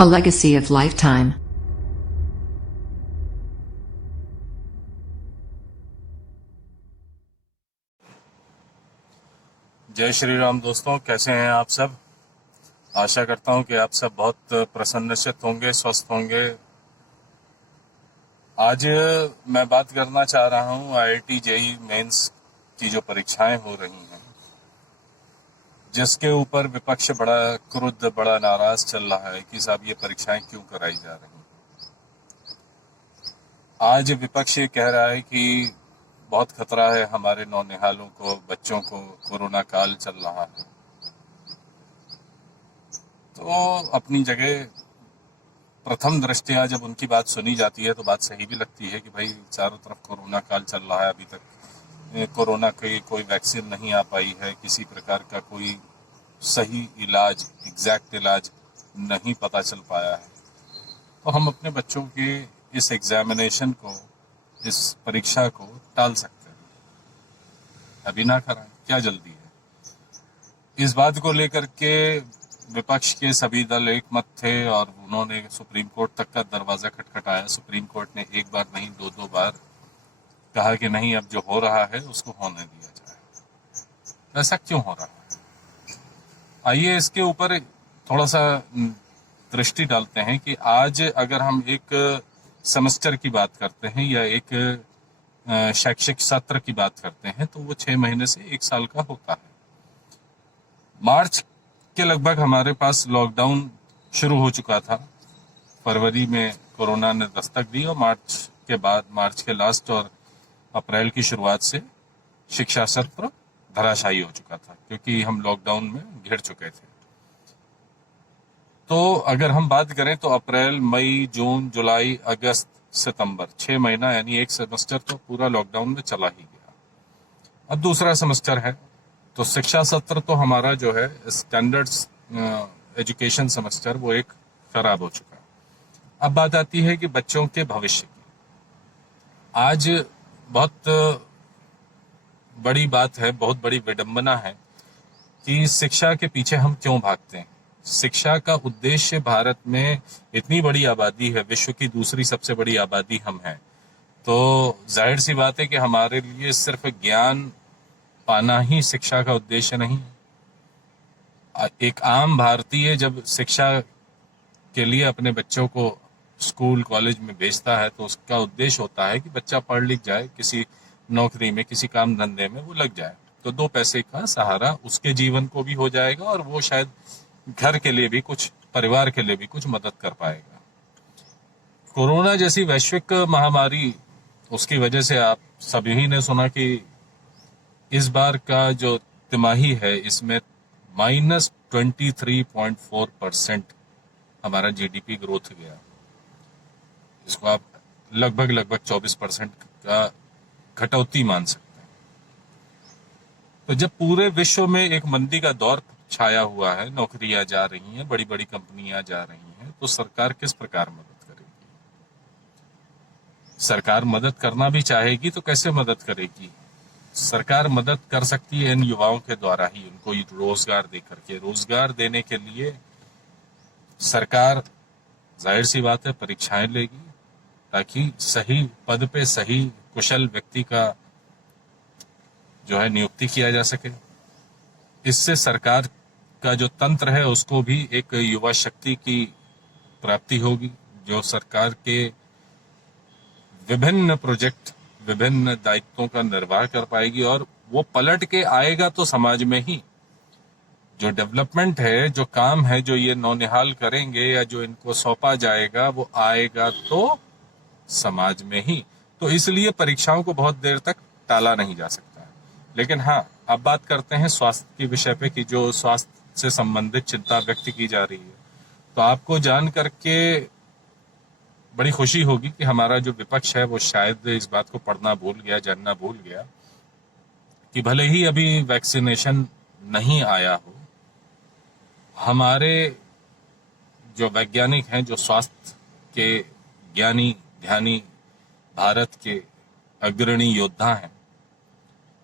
A legacy of lifetime. जय श्री राम दोस्तों, कैसे हैं आप सब। आशा करता हूं कि आप सब बहुत प्रसन्नचित्त होंगे, स्वस्थ होंगे। आज मैं बात करना चाह रहा हूं आईआईटी जेईई मेंस की जो परीक्षाएं हो रही हैं, जिसके ऊपर विपक्ष बड़ा क्रुद्ध, बड़ा नाराज चल रहा है कि साहब ये परीक्षाएं क्यों कराई जा रही हैं। आज विपक्ष ये कह रहा है कि बहुत खतरा है हमारे नौनिहालों को, बच्चों को, कोरोना काल चल रहा है। तो अपनी जगह प्रथम दृष्टया जब उनकी बात सुनी जाती है तो बात सही भी लगती है कि भाई चारों तरफ कोरोना काल चल रहा है, अभी तक कोरोना की कोई वैक्सीन नहीं आ पाई है, किसी प्रकार का कोई सही इलाज, एग्जैक्ट इलाज नहीं पता चल पाया है। तो हम अपने बच्चों के इस एग्जामिनेशन को, इस परीक्षा को टाल सकते हैं, अभी ना कराएं, क्या जल्दी है। इस बात को लेकर के विपक्ष के सभी दल एक मत थे और उन्होंने सुप्रीम कोर्ट तक का दरवाजा खटखटाया। सुप्रीम कोर्ट ने एक बार नहीं, दो बार कहा कि नहीं, अब जो हो रहा है उसको होने दिया जाए। ऐसा क्यों हो रहा है? आइए इसके ऊपर थोड़ा सा दृष्टि डालते हैं कि आज अगर हम एक सेमेस्टर की बात करते हैं या एक शैक्षिक सत्र की बात करते हैं तो वो 6 महीने से 1 साल का होता है। मार्च के लगभग हमारे पास लॉकडाउन शुरू हो चुका था। फरवरी में कोरोना ने दस्तक दी और मार्च के बाद, मार्च के लास्ट और अप्रैल की शुरुआत से शिक्षा सत्र धराशायी हो चुका था, क्योंकि हम लॉकडाउन में घिर चुके थे। तो अगर हम बात करें तो अप्रैल, मई, जून, जुलाई, अगस्त, सितंबर, 6 महीना यानी एक सेमेस्टर तो पूरा लॉकडाउन में चला ही गया। अब दूसरा सेमेस्टर है तो शिक्षा सत्र तो हमारा जो है स्टैंडर्ड्स एजुकेशन सेमेस्टर, वो एक खराब हो चुका है। अब बात आती है कि बच्चों के भविष्य की। आज बहुत बड़ी बात है, बहुत बड़ी विडंबना है कि शिक्षा के पीछे हम क्यों भागते हैं। शिक्षा का उद्देश्य, भारत में इतनी बड़ी आबादी है, विश्व की दूसरी सबसे बड़ी आबादी हम हैं, तो जाहिर सी बात है कि हमारे लिए सिर्फ ज्ञान पाना ही शिक्षा का उद्देश्य नहीं है। एक आम भारतीय जब शिक्षा के लिए अपने बच्चों को स्कूल, कॉलेज में भेजता है तो उसका उद्देश्य होता है कि बच्चा पढ़ लिख जाए, किसी नौकरी में, किसी काम धंधे में वो लग जाए, तो 2 पैसे का सहारा उसके जीवन को भी हो जाएगा और वो शायद घर के लिए भी कुछ, परिवार के लिए भी कुछ मदद कर पाएगा। कोरोना जैसी वैश्विक महामारी, उसकी वजह से आप सभी ने सुना कि इस बार का जो तिमाही है इसमें -23.4% हमारा जीडीपी ग्रोथ गया। इसको आप लगभग 24% का कटौती मान सकते हैं। तो जब पूरे विश्व में एक मंदी का दौर छाया हुआ है, नौकरियां जा रही हैं, बड़ी बड़ी कंपनियां जा रही हैं, तो सरकार किस प्रकार मदद करेगी? सरकार मदद करना भी चाहेगी तो कैसे मदद करेगी? सरकार मदद कर सकती है इन युवाओं के द्वारा ही, उनको रोजगार देकर के। रोजगार देने के लिए सरकार, जाहिर सी बात है, परीक्षाएं लेगी ताकि सही पद पे सही कुशल व्यक्ति का जो है नियुक्ति किया जा सके। इससे सरकार का जो तंत्र है उसको भी एक युवा शक्ति की प्राप्ति होगी, जो सरकार के विभिन्न प्रोजेक्ट, विभिन्न दायित्वों का निर्वाह कर पाएगी और वो पलट के आएगा तो समाज में ही। जो डेवलपमेंट है, जो काम है, जो ये नौनिहाल करेंगे या जो इनको सौंपा जाएगा, वो आएगा तो समाज में ही। तो इसलिए परीक्षाओं को बहुत देर तक टाला नहीं जा सकता है। लेकिन हाँ, अब बात करते हैं स्वास्थ्य के विषय पे कि जो स्वास्थ्य से संबंधित चिंता व्यक्त की जा रही है। तो आपको जान करके बड़ी खुशी होगी कि हमारा जो विपक्ष है वो शायद इस बात को पढ़ना भूल गया, जानना भूल गया कि भले ही अभी वैक्सीनेशन नहीं आया हो, हमारे जो वैज्ञानिक हैं, जो स्वास्थ्य के ज्ञानी ध्यानी, भारत के अग्रणी योद्धा हैं,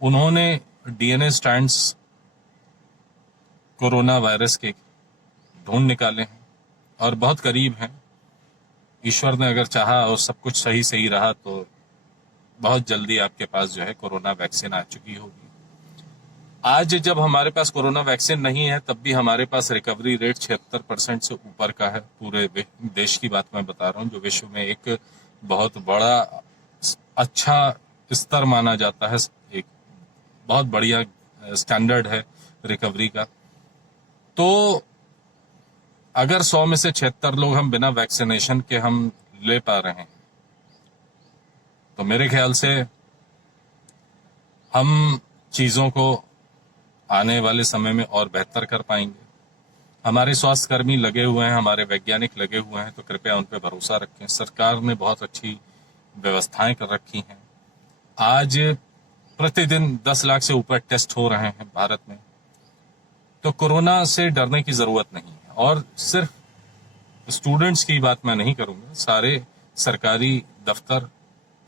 उन्होंने डीएनए स्ट्रैंड्स कोरोना वायरस के ढूंढ निकाले हैं और बहुत करीब हैं। ईश्वर ने अगर चाहा और सब कुछ सही सही रहा तो बहुत जल्दी आपके पास जो है कोरोना वैक्सीन आ चुकी होगी। आज जब हमारे पास कोरोना वैक्सीन नहीं है तब भी हमारे पास रिकवरी रेट 76% से ऊपर का है। पूरे देश की बात मैं बता रहा हूँ, जो विश्व में एक बहुत बड़ा अच्छा स्तर माना जाता है, एक बहुत बढ़िया स्टैंडर्ड है रिकवरी का। तो अगर 100 में से 76 लोग हम बिना वैक्सीनेशन के हम ले पा रहे हैं तो मेरे ख्याल से हम चीजों को आने वाले समय में और बेहतर कर पाएंगे। हमारे स्वास्थ्यकर्मी लगे हुए हैं, हमारे वैज्ञानिक लगे हुए हैं, तो कृपया उन पर भरोसा रखें। सरकार ने बहुत अच्छी व्यवस्थाएं कर रखी हैं। आज प्रतिदिन 10 लाख से ऊपर टेस्ट हो रहे हैं भारत में, तो कोरोना से डरने की जरूरत नहीं है। और सिर्फ स्टूडेंट्स की बात मैं नहीं करूंगा, सारे सरकारी दफ्तर,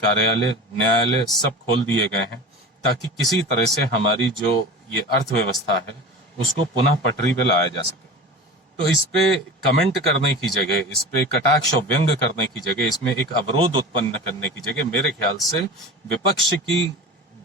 कार्यालय, न्यायालय सब खोल दिए गए हैं ताकि किसी तरह से हमारी जो ये अर्थव्यवस्था है उसको पुनः पटरी पे लाया जा सके। तो इस पे कमेंट करने की जगह, इस पे कटाक्ष और व्यंग करने की जगह, इसमें एक अवरोध उत्पन्न करने की जगह मेरे ख्याल से विपक्ष की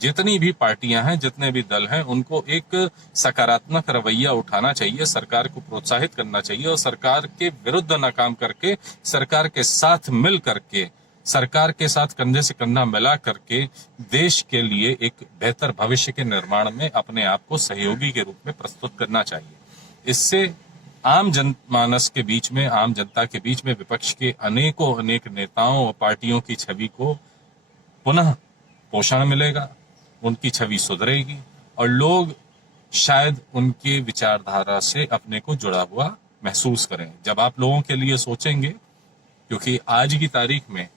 जितनी भी पार्टियां हैं, जितने भी दल हैं, उनको एक सकारात्मक रवैया उठाना चाहिए, सरकार को प्रोत्साहित करना चाहिए और सरकार के विरुद्ध न काम करके सरकार के साथ मिल करके, सरकार के साथ कंधे से कंधा मिला करके देश के लिए एक बेहतर भविष्य के निर्माण में अपने आप को सहयोगी के रूप में प्रस्तुत करना चाहिए। इससे आम जनमानस के बीच में, आम जनता के बीच में विपक्ष के अनेक नेताओं और पार्टियों की छवि को पुनः पोषण मिलेगा, उनकी छवि सुधरेगी और लोग शायद उनकी विचारधारा से अपने को जुड़ा हुआ महसूस करें। जब आप लोगों के लिए सोचेंगे, क्योंकि आज की तारीख में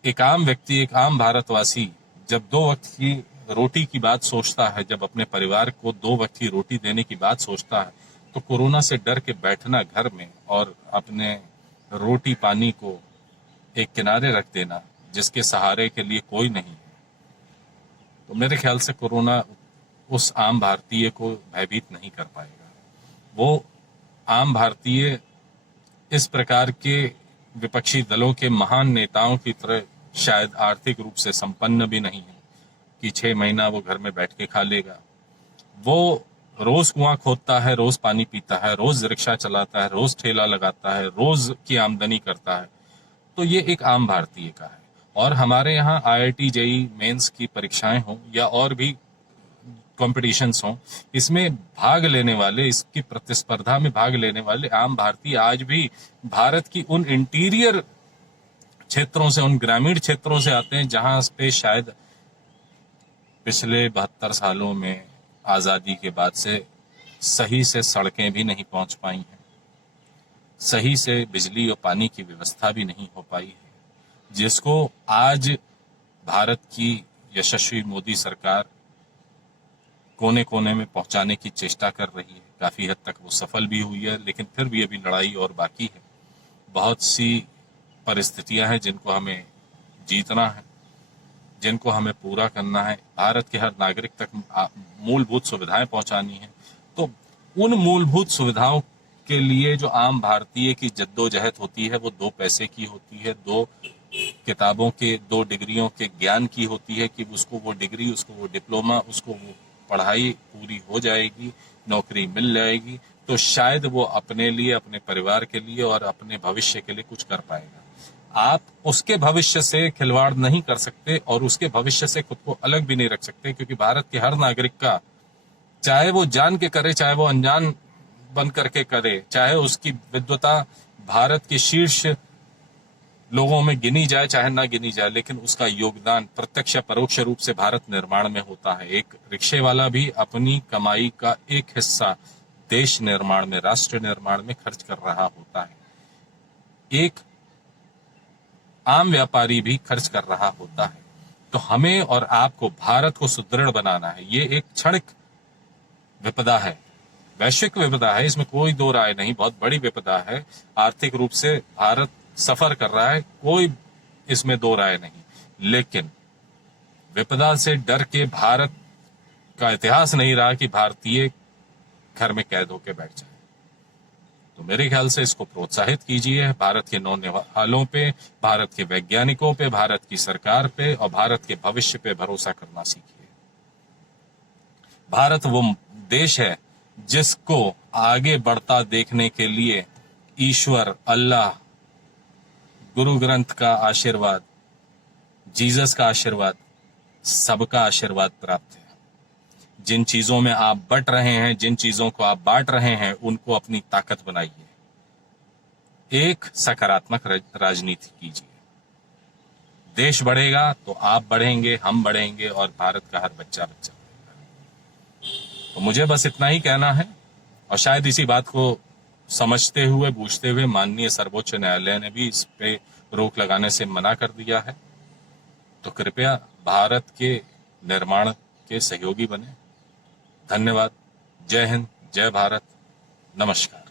एक आम भारतवासी जब 2 वक्त की रोटी की बात सोचता है, जब अपने परिवार को 2 वक्त की रोटी देने की बात सोचता है, तो कोरोना से डर के बैठना घर में और अपने रोटी पानी को एक किनारे रख देना, जिसके सहारे के लिए कोई नहीं है, तो मेरे ख्याल से कोरोना उस आम भारतीय को भयभीत नहीं कर पाएगा। वो आम भारतीय इस प्रकार के विपक्षी दलों के महान नेताओं की तरह शायद आर्थिक रूप से संपन्न भी नहीं है कि 6 महीना वो घर में बैठ के खा लेगा। वो रोज कुआं खोदता है, रोज पानी पीता है, रोज रिक्शा चलाता है, रोज ठेला लगाता है, रोज की आमदनी करता है। तो ये एक आम भारतीय का है। और हमारे यहाँ IIT JEE मेंस की परीक्षाएं हों या और भी कॉम्पिटिशन्स हों, इसमें भाग लेने वाले, इसकी प्रतिस्पर्धा में भाग लेने वाले आम भारतीय आज भी भारत की उन इंटीरियर क्षेत्रों से, उन ग्रामीण क्षेत्रों से आते हैं जहां पे शायद पिछले 72 सालों में आजादी के बाद से सही से सड़कें भी नहीं पहुंच पाई हैं, सही से बिजली और पानी की व्यवस्था भी नहीं हो पाई है, जिसको आज भारत की यशस्वी मोदी सरकार कोने कोने में पहुंचाने की चेष्टा कर रही है। काफी हद तक वो सफल भी हुई है, लेकिन फिर भी अभी लड़ाई और बाकी है। बहुत सी परिस्थितियां हैं जिनको हमें जीतना है, जिनको हमें पूरा करना है। भारत के हर नागरिक तक मूलभूत सुविधाएं पहुंचानी है। तो उन मूलभूत सुविधाओं के लिए जो आम भारतीय की जद्दोजहद होती है, वो 2 पैसे की होती है, 2 किताबों के, 2 डिग्रियों के ज्ञान की होती है कि उसको वो डिग्री, उसको वो डिप्लोमा, उसको वो पढ़ाई पूरी हो जाएगी, नौकरी मिल जाएगी, तो शायद वो अपने लिए, अपने परिवार के लिए और अपने भविष्य के लिए कुछ कर पाएगा। आप उसके भविष्य से खिलवाड़ नहीं कर सकते और उसके भविष्य से खुद को अलग भी नहीं रख सकते, क्योंकि भारत के हर नागरिक का, चाहे वो जान के करे, चाहे वो अनजान बन करके करे, चाहे उसकी विद्वता भारत के शीर्ष लोगों में गिनी जाए चाहे ना गिनी जाए, लेकिन उसका योगदान प्रत्यक्ष या परोक्ष रूप से भारत निर्माण में होता है। एक रिक्शे वाला भी अपनी कमाई का एक हिस्सा देश निर्माण में, राष्ट्र निर्माण में खर्च कर रहा होता है। एक आम व्यापारी भी खर्च कर रहा होता है। तो हमें और आपको भारत को सुदृढ़ बनाना है। ये एक क्षणिक विपदा है, वैश्विक विपदा है, इसमें कोई दो राय नहीं, बहुत बड़ी विपदा है। आर्थिक रूप से भारत सफर कर रहा है, कोई इसमें दो राय नहीं, लेकिन विपदा से डर के भारत का इतिहास नहीं रहा कि भारतीय घर में कैद होकर बैठ जाए। तो मेरे ख्याल से इसको प्रोत्साहित कीजिए। भारत के नौनिहालों पे, भारत के वैज्ञानिकों पे, भारत की सरकार पे और भारत के भविष्य पे भरोसा करना सीखिए। भारत वो देश है जिसको आगे बढ़ता देखने के लिए ईश्वर, अल्लाह, गुरु ग्रंथ का आशीर्वाद, जीसस का आशीर्वाद, सबका आशीर्वाद प्राप्त है। जिन चीजों में आप बट रहे हैं, जिन चीजों को आप बांट रहे हैं, उनको अपनी ताकत बनाइए। एक सकारात्मक राजनीति कीजिए। देश बढ़ेगा तो आप बढ़ेंगे, हम बढ़ेंगे और भारत का हर बच्चा बच्चा बढ़ेगा। तो मुझे बस इतना ही कहना है और शायद इसी बात को समझते हुए, बूझते हुए माननीय सर्वोच्च न्यायालय ने भी इस पे रोक लगाने से मना कर दिया है। तो कृपया भारत के निर्माण के सहयोगी बने। धन्यवाद। जय हिंद, जय भारत, नमस्कार।